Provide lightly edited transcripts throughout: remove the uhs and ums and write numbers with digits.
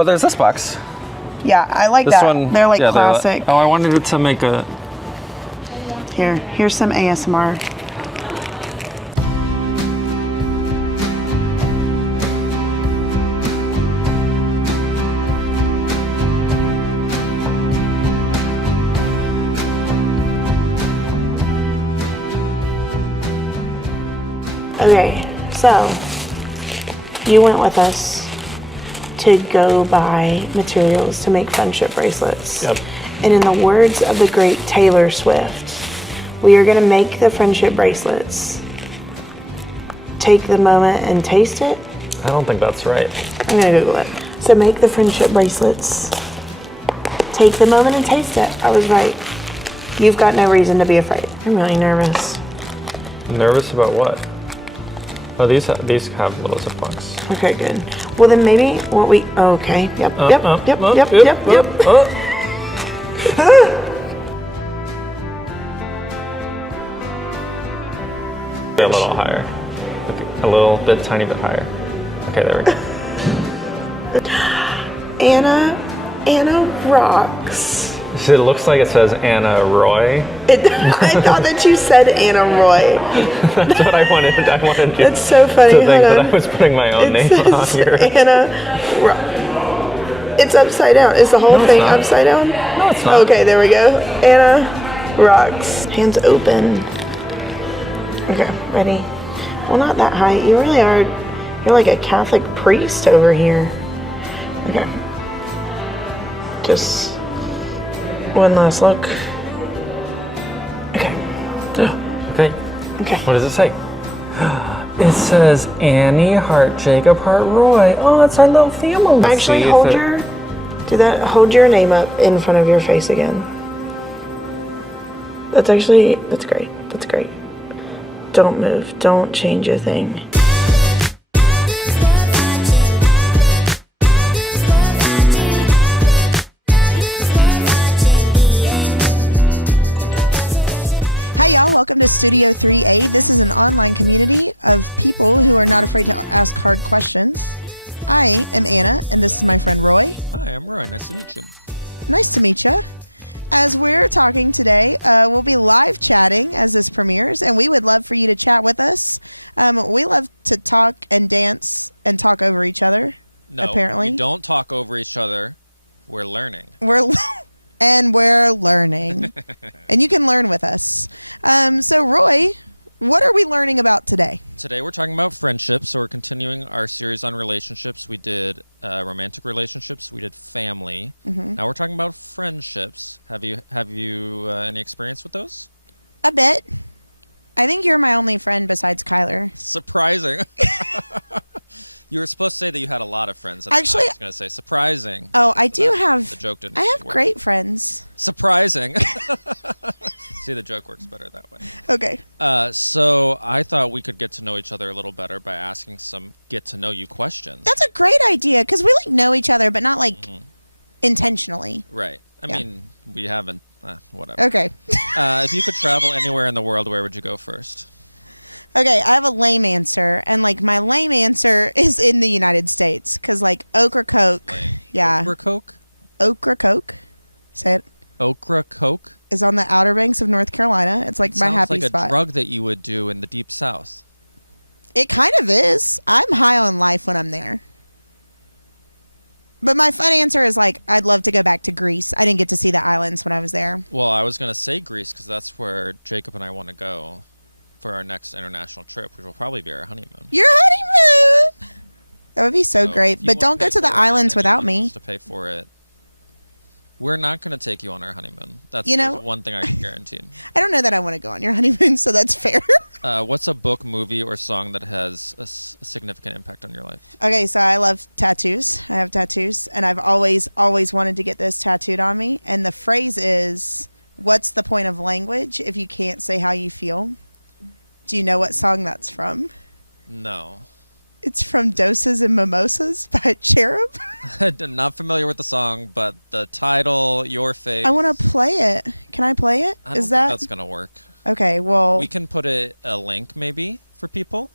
Well, there's this box. Yeah, I like This that. one. They're like yeah, classic. I wanted it to make a. Here's some ASMR. Okay, so you went with us to go buy materials to make friendship bracelets. Yep. And in the words of the great Taylor Swift, we are going to make the friendship bracelets. Take the moment and taste it. I don't think that's right. I'm going to Google it. So make the friendship bracelets. Take the moment and taste it. I was right. You've got no reason to be afraid. I'm really nervous. Nervous about what? Oh, these have little ziplocs. Okay, good. Well, then maybe what we... Oh, okay. Yep. A little higher. Okay, a little bit, tiny bit higher. Okay, there we go. Anna rocks. It looks like it says Anna Roy. I thought that you said Anna Roy. That's what I wanted. I wanted you That's so funny. to think that I was putting my own name on here. Anna It's upside down. Is the whole thing upside down? No, it's not. Okay, there we go. Anna rocks. Hands open. Okay, ready? Well, not that high. You really are. You're like a Catholic priest over here. Okay. Just one last look. Okay. Okay. Okay. What does it say? It says Annie, Heart Jacob, Heart Roy. Oh, it's our little family. Actually, hold your name up in front of your face again. That's great. That's great. Don't move. Don't change a thing. Hi y'all, welcome to Studio 3A. This is an online community of people who are not afraid to ask hard questions. I am Anna, and this is my friend Roy. Hi, I'm Roy. Nice to meet you. Nice to meet you. As we're talking today, we'll be live chatting as this premieres, and we would love for you to chat with us. We love to talk and dance and talk over each other, apparently. We don't talk over each other. We're learning. We're learning. And you can learn with us. So, Roy, what are we learning about today? Today we're talking about friendships, so we're continuing our series on relationships. We did romantic relationships. We did family. Mm-hmm. Now we're talking about friendships. Have you any experience with those? A bit. I think you're my only friend besides Kyler. Surprising. You were supposed to say that you had a lot of friends. Actually, I was going to say surprising. Oh, I do have. The joke didn't. I have work. great friends. Surprising. See, the joke works better that way. Okay. So I thought we could get to know each other a little better by asking some get-to-know-you questions. That's a great idea, because we know each other, but not intentionally. Right. I mean, we haven't. Whatever. Okay. If you could travel anywhere in the world, where would you go first? Okay, I have a lame answer, and my lame answer is in the United States, because Ocracoke. Lame. Yeah. Ocracoke. Say it. Ocracoke is on the Outer Banks of North Carolina. It's my happy spot. spot. A drug that you would do in the Deep South. It kind of is. I'm high on life when I'm there. But my fun answer is I'd love to go back to Greece. I didn't get to see the islands when I was there. Well, I was going to say Greece because that's where Jacob and I want to go for our next international trip, which will probably be our honeymoon. Your honeymoon! That would be so great. But don't go to the islands without me. To pay for it. We're not going to take you on our honeymoon. That's one thing I can guarantee. I don't know that I want to go on your honeymoon, so that's fair. What's a book, movie, or song that has a significant impact on your life? Okay, so I love tattoos. I have tattoos, and I've always wanted to get this tattooed on me. And the phrase is, what's the point of language if you can't say how you feel? Do you know what song that's from? No. It's from Doses and Mimosas by Cherub. I'm not familiar with the song, but the title, Your Face. I want to play it. Can I play it? I don't think that's going to work. Okay, well... We can put a link, maybe, for people.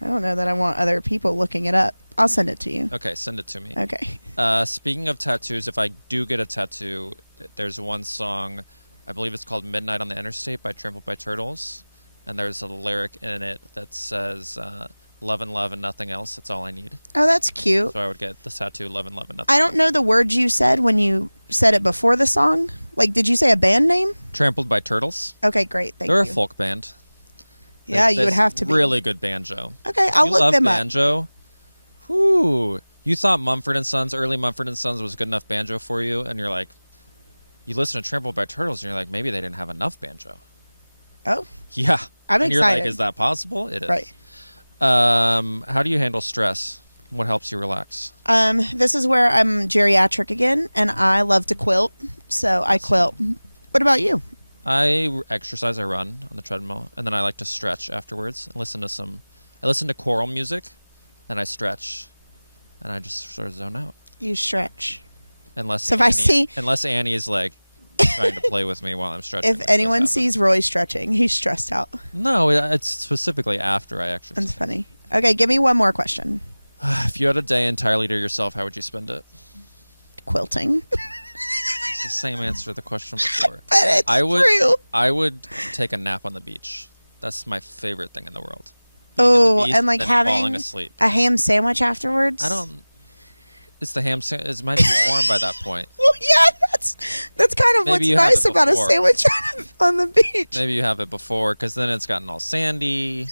I don't know that I want other people looking it up. I'll send it to you. Okay, send it to me. Okay. Speaking of tattoos, if I do get a tattoo, there's one song, I believe it's called Midnight on the Interstate by Trampled by Turtles. And there's a lyric in it that says, love and nothing else. That's all I need. Oh, that's cute. So I would get the tattoo, love and nothing I don't know the words you said when you said it before the song. Like, did you say a band name? Trampled by Turtles. Okay, great. Thank you. They're a folk band. Yeah, you would have to be. Really good banjo. Okay, I'll look them up. Banjo. Whoo. You thought Mumford & Sons, early Mumford & Sons was good enough banjo for you, and you're like, you listen to Trampled by Turtles, and you're like, maybe they didn't have enough banjo. Oh. Yeah. I'm and excited. You're like, is that possible? It is. Right. How do you handle stress? What helps you relax? This is where I'm geriatric again, and I love to quilt, so I quilt. What about you? I exercise, I run on the treadmill, and then I like to stretch afterwards and I listen to choral music, and I stretch, and I just sort of zone out. You stretch. Unless Annie is like trying to play with me while I'm stretching. If anyone sees Roy stretching, he's stressed out. No, it's specifically after I exercise. That's funny. Okay, give me one more question. If you had a day entirely to yourself, how would you spend it? Quilting. It's the same answer to the question before. But it's true. I would take a nap on the beach. That's my favorite thing in the world. Oh, and like falling having asleep. a ham sandwich afterwards. It's the ham sandwich. It might be warm by that point. Well, yeah, that's kind of Maybe what's you nice about a sandwich on the beach. Maybe you have it before, because then it's gotten all sandy.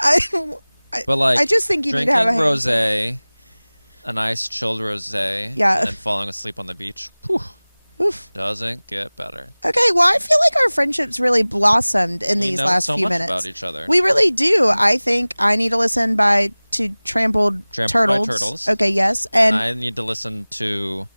I just think you need to have a drinking rosé, a nice chilled rosé, yeah, and then falling asleep on the beach. Whew, oof. Doesn't get better. Okay, well, I feel like our friendships really blossomed in these last few minutes. We know so much about each other. We really do. I think I need to listen to Trampled by Turtles. Okay, yes, and I need to listen to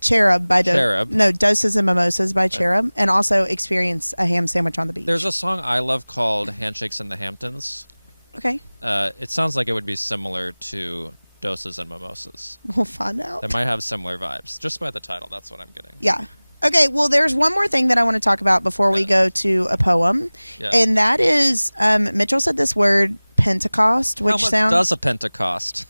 Cherub by Cherub. No, Doses and Mimosas by Cherub, and also experience a ham sandwich on the beach. There's a song I love called Handshakes in the Hamptons. Okay. It sounds like it would be similar to Doses and Mimosas. We'll find out. It might have similar vibes. Just by the title, that's what I'm getting. Yeah. Okay, well, there's one more thing that I want to talk about before we go to a poem, and that is, Mitchell said this word, Pentecost, which How much sounds... does a Pentecost?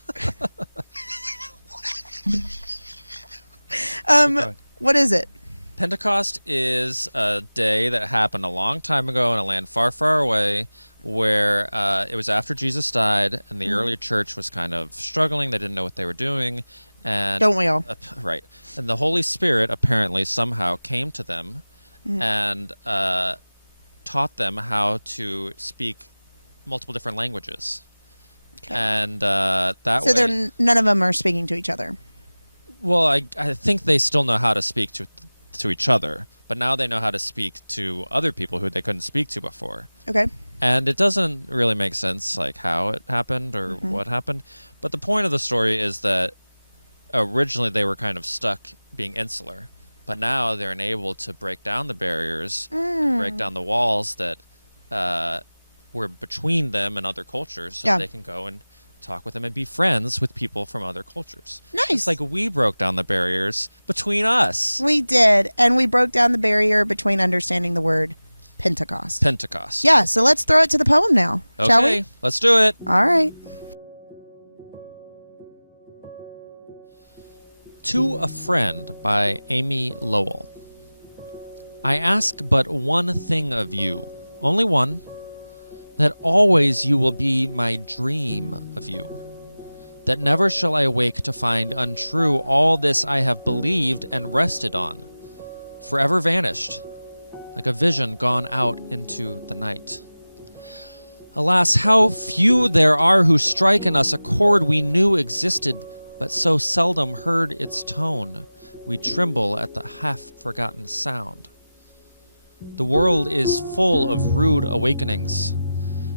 What is it? Pentecost is a day that happened a long time ago in a land far, far away, where it was after Jesus died, and the early church was kind of struggling. They didn't know what they were doing. And don't we all? Right. And the Holy Spirit apparently somehow came to them and taught them how to speak multiple different languages. Okay. And that way... So none of them are speaking to each other? Well, I think they still know how to speak to each other, but now they know how to speak to other people who they couldn't speak to before. Okay. And it doesn't really make sense, like, how it happened or what happened. But the point of the story is that originally they were kind of stuck being insular, but now they're enabled to break down the barriers, break down the walls that were between them and other cultures, so they can go and talk with them and be friends with people from other cultures. Nice. It's like we broke down the barriers between us. We did, and we broke down the barrier between understanding the word Pentecost. Pentecost. Yeah, so let's throw it to the poem now, shall we? Let's do it. All right. To a Friend by Amy Lowell. I ask but one thing of you, only one, that always you will be my dream of you, that never shall I wake to find untrue all this I have believed and rested on, forever vanished, like a vision gone out into the night. Alas, how few there are who strike in us a chord we knew existed, but so seldom heard its tone, we tremble at the half-forgotten sound. The world is full of rude awakenings,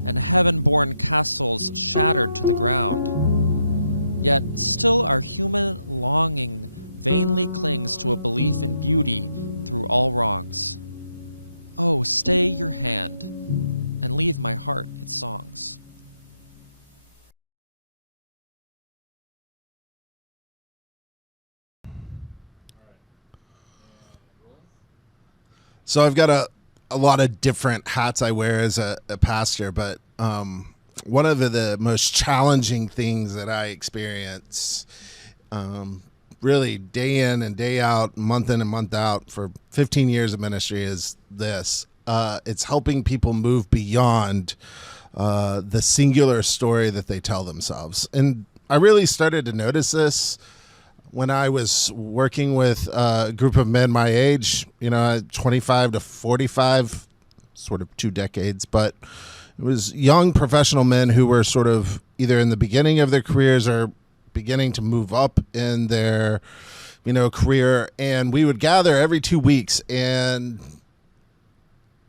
and heaven-born castles shattered to the ground. Yet still our human longing vainly clings to a belief in beauty through all wrongs. Oh, stay your hand, and leave my heart its songs. So I've got a lot of different hats I wear as a pastor, but one of the most challenging things that I experience, really day in and day out, month in and month out for 15 years of ministry is this. It's helping people move beyond the singular story that they tell themselves. And I really started to notice this when I was working with a group of men my age, 25 to 45, sort of 2 decades, but it was young professional men who were sort of either in the beginning of their careers or beginning to move up in their, career. And we would gather every 2 weeks, and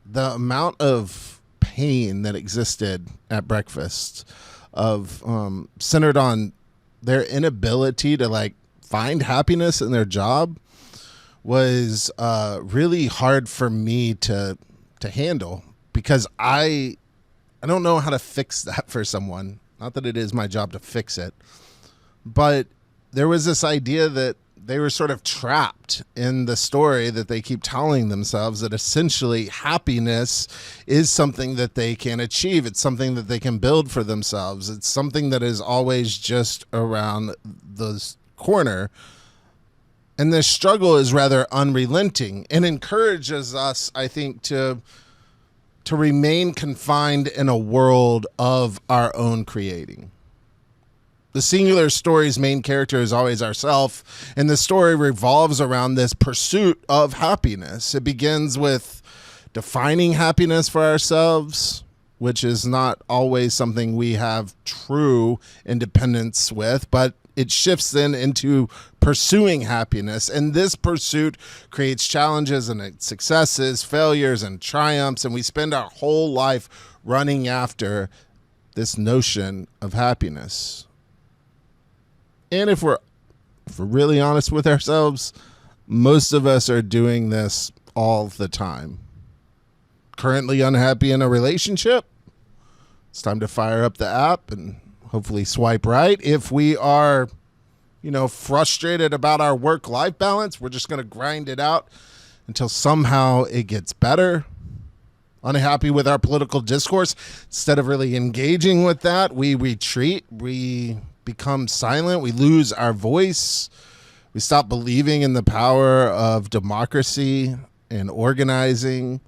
the amount of pain that existed at breakfast of centered on their inability to find happiness in their job was really hard for me to handle, because I don't know how to fix that for someone. Not that it is my job to fix it, but there was this idea that they were sort of trapped in the story that they keep telling themselves, that essentially happiness is something that they can achieve. It's something that they can build for themselves. It's something that is always just around the corner. And this struggle is rather unrelenting and encourages us, I think, to remain confined in a world of our own creating. The singular story's main character is always ourself, and the story revolves around this pursuit of happiness. It begins with defining happiness for ourselves, which is not always something we have true independence with, but it shifts then into pursuing happiness. And this pursuit creates challenges and successes, failures and triumphs, and we spend our whole life running after this notion of happiness. And if we're really honest with ourselves, most of us are doing this all the time. Currently unhappy in a relationship? It's time to fire up the app and hopefully swipe right. If we are, frustrated about our work-life balance, we're just going to grind it out until somehow it gets better. Unhappy with our political discourse, instead of really engaging with that, we retreat, we become silent, we lose our voice, we stop believing in the power of democracy and organizing.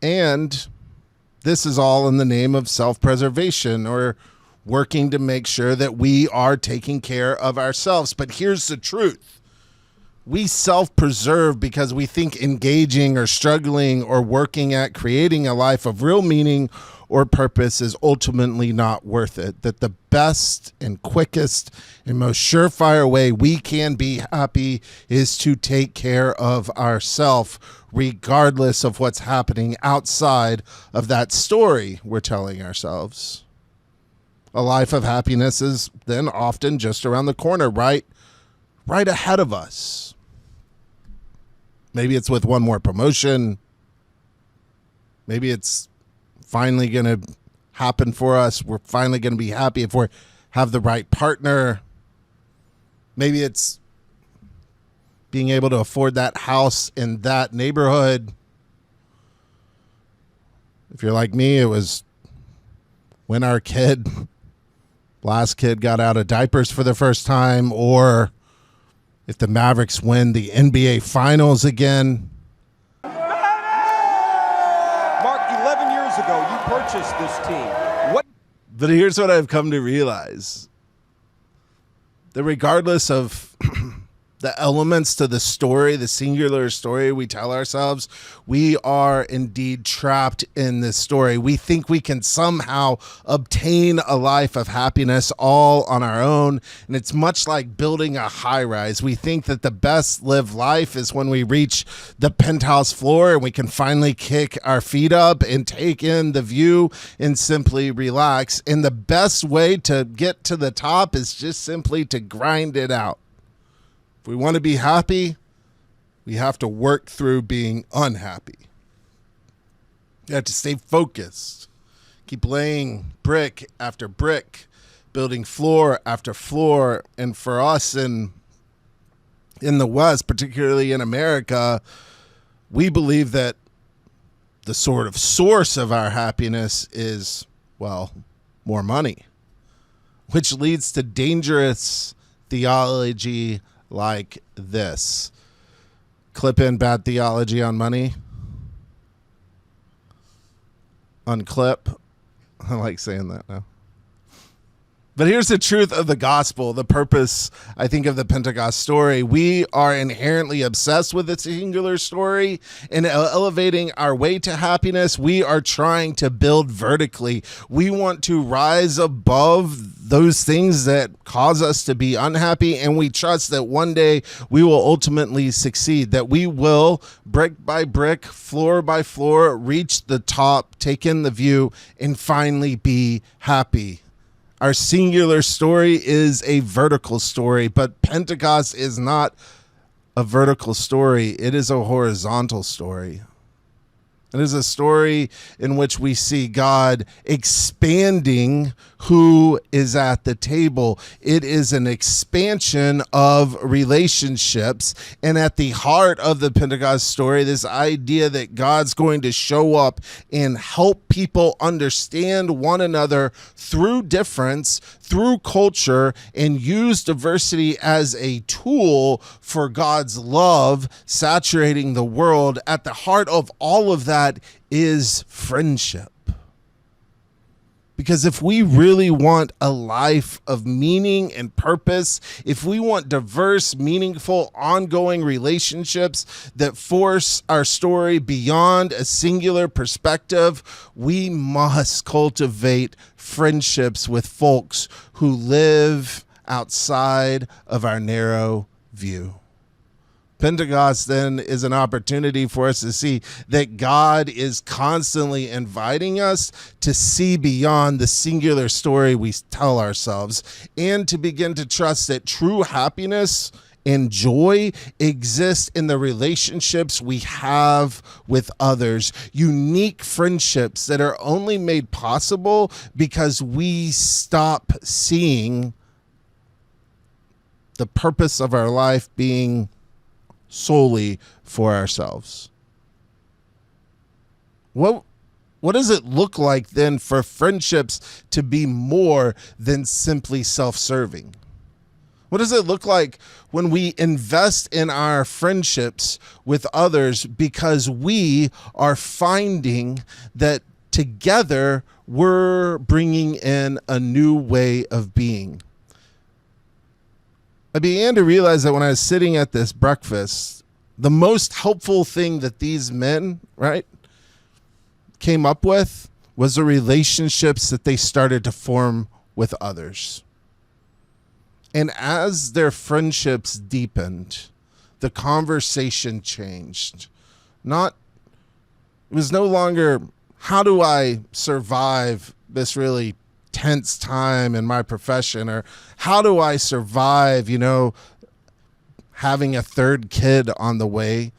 And this is all in the name of self-preservation, or working to make sure that we are taking care of ourselves. But here's the truth. We self-preserve because we think engaging or struggling or working at creating a life of real meaning or purpose is ultimately not worth it. That the best and quickest and most surefire way we can be happy is to take care of ourselves, regardless of what's happening outside of that story we're telling ourselves. A life of happiness is then often just around the corner, right ahead of us. Maybe it's with one more promotion. Maybe it's finally going to happen for us. We're finally going to be happy if we have the right partner. Maybe it's being able to afford that house in that neighborhood. If you're like me, it was when our last kid got out of diapers for the first time, or if the Mavericks win the NBA Finals again. Mark, 11 years ago, you purchased this team. But here's what I've come to realize. That regardless of the elements to the story, the singular story we tell ourselves, we are indeed trapped in this story. We think we can somehow obtain a life of happiness all on our own. And it's much like building a high rise. We think that the best lived life is when we reach the penthouse floor and we can finally kick our feet up and take in the view and simply relax. And the best way to get to the top is just simply to grind it out. If we want to be happy, we have to work through being unhappy. You have to stay focused. Keep laying brick after brick, building floor after floor. And for us in the West, particularly in America, we believe that the sort of source of our happiness is Well, more money, which leads to dangerous theology like this. Clip in bad theology on money. Unclip. I like saying that now. But here's the truth of the gospel, the purpose, I think, of the Pentecost story. We are inherently obsessed with the singular story and elevating our way to happiness. We are trying to build vertically. We want to rise above those things that cause us to be unhappy, and we trust that one day we will ultimately succeed, that we will, brick by brick, floor by floor, reach the top, take in the view, and finally be happy. Our singular story is a vertical story, but Pentecost is not a vertical story. It is a horizontal story. It is a story in which we see God expanding who is at the table. It is an expansion of relationships. And at the heart of the Pentecost story, this idea that God's going to show up and help people understand one another through difference, through culture, and use diversity as a tool for God's love saturating the world. At the heart of all of that is friendship. Because if we really want a life of meaning and purpose, if we want diverse, meaningful, ongoing relationships that force our story beyond a singular perspective, we must cultivate friendships with folks who live outside of our narrow view. Pentecost then is an opportunity for us to see that God is constantly inviting us to see beyond the singular story we tell ourselves and to begin to trust that true happiness and joy exist in the relationships we have with others, unique friendships that are only made possible because we stop seeing the purpose of our life being solely for ourselves. What does it look like then for friendships to be more than simply self-serving? What does it look like when we invest in our friendships with others because we are finding that together we're bringing in a new way of being? I began to realize that when I was sitting at this breakfast, the most helpful thing that these men, right, came up with was the relationships that they started to form with others. And as their friendships deepened, the conversation changed. It was no longer, how do I survive this really tense time in my profession, or how do I survive, having a third kid on the way?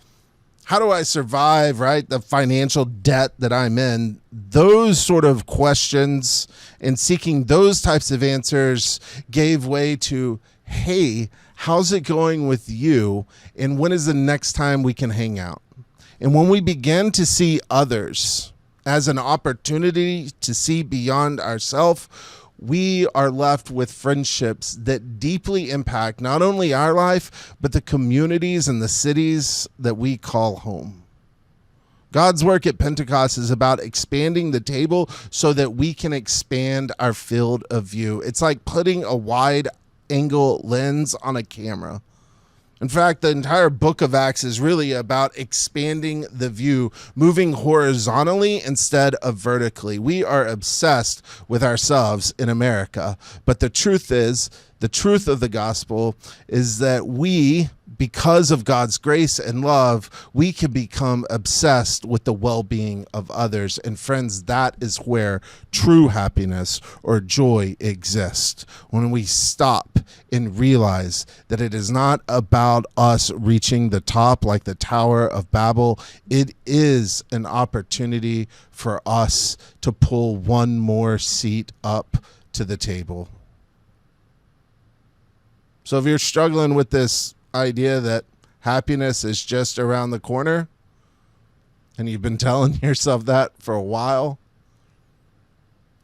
How do I survive, right, the financial debt that I'm in? Those sort of questions and seeking those types of answers gave way to, hey, how's it going with you? And when is the next time we can hang out? And when we begin to see others as an opportunity to see beyond ourselves, we are left with friendships that deeply impact not only our life, but the communities and the cities that we call home. God's work at Pentecost is about expanding the table so that we can expand our field of view. It's like putting a wide angle lens on a camera. In fact, the entire book of Acts is really about expanding the view, moving horizontally instead of vertically. We are obsessed with ourselves in America, but the truth of the gospel is that we, because of God's grace and love, we can become obsessed with the well-being of others. And friends, that is where true happiness or joy exists. When we stop and realize that it is not about us reaching the top like the Tower of Babel, it is an opportunity for us to pull one more seat up to the table. So if you're struggling with this idea that happiness is just around the corner, and you've been telling yourself that for a while,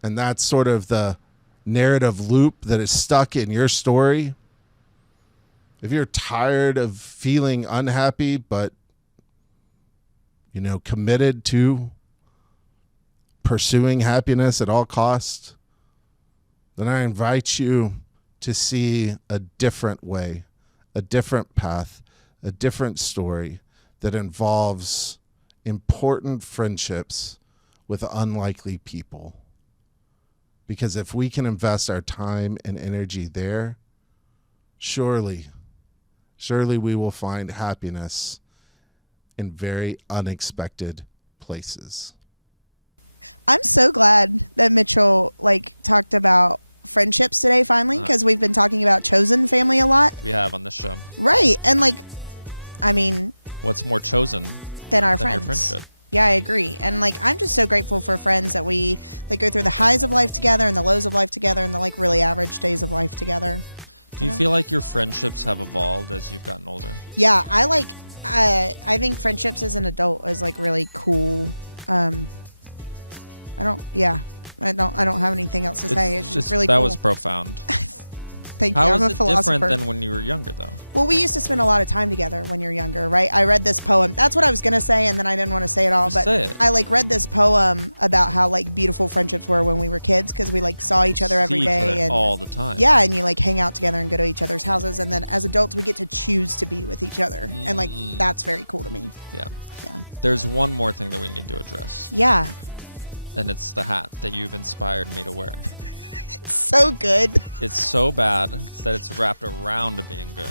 and that's sort of the narrative loop that is stuck in your story, if you're tired of feeling unhappy, but, committed to pursuing happiness at all costs, then I invite you to see a different way, a different path, a different story that involves important friendships with unlikely people. Because if we can invest our time and energy there, surely we will find happiness in very unexpected places. I'm so glad that Mitchell talked about friendships today finally, because we've been talking about chosen family a lot. We have on this show. Right. And What's more chosen than our than your friends? friendship? Yeah, I agree. And I'm just so grateful for friends that we go through the highs of life together and the lows of life together and the really average days of life together. Do you feel like your friendships have evolved as you've gotten older? Yeah, I think friendships as an adult is really cool. I don't have anything else to say. It's just really that cool. was profound. Thank you. How I'm is a it philosopher. different than when you were younger, though? Well, we used to spend a lot of time together when you're younger, right? I read this poem. That's what I was going to say, and then I didn't want to say it all. Just say it. I read this poem about how beautiful friendships were when we were kids, because we saw each other every See each day other and all the time. yeah, and you hang out together and go to each other's houses, and then as adults we get to choose to be with each other, and that's very cool to me. Yeah. Yeah. There's one more thing that we need to address, Yeah. and it's the hat that you've inspired me to wear. So good. It's so bad that it's wrapped around to being good.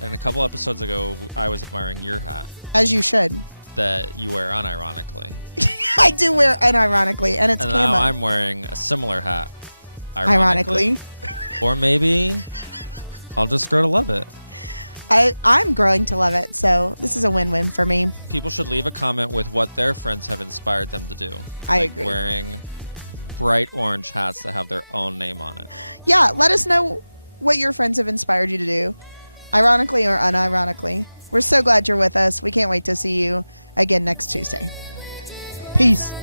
And a couple episodes ago, I was admiring your hat As you should. that you wear unironically. I do wear unironically, and it's And camo. now I'm wearing a similar hat. Ironically. Or maybe I'll just grow to love it. I'm growing to love it, so this is a win-win for me. People should leave a comment with what their friends have inspired them to do. I Like agree. wearing bright orange hats that have their own name on it. Yeah, let us know what your friends have inspired you to do, ironically or unironically. We're so glad you're with us. We can't wait to see you again next Tuesday. Peace.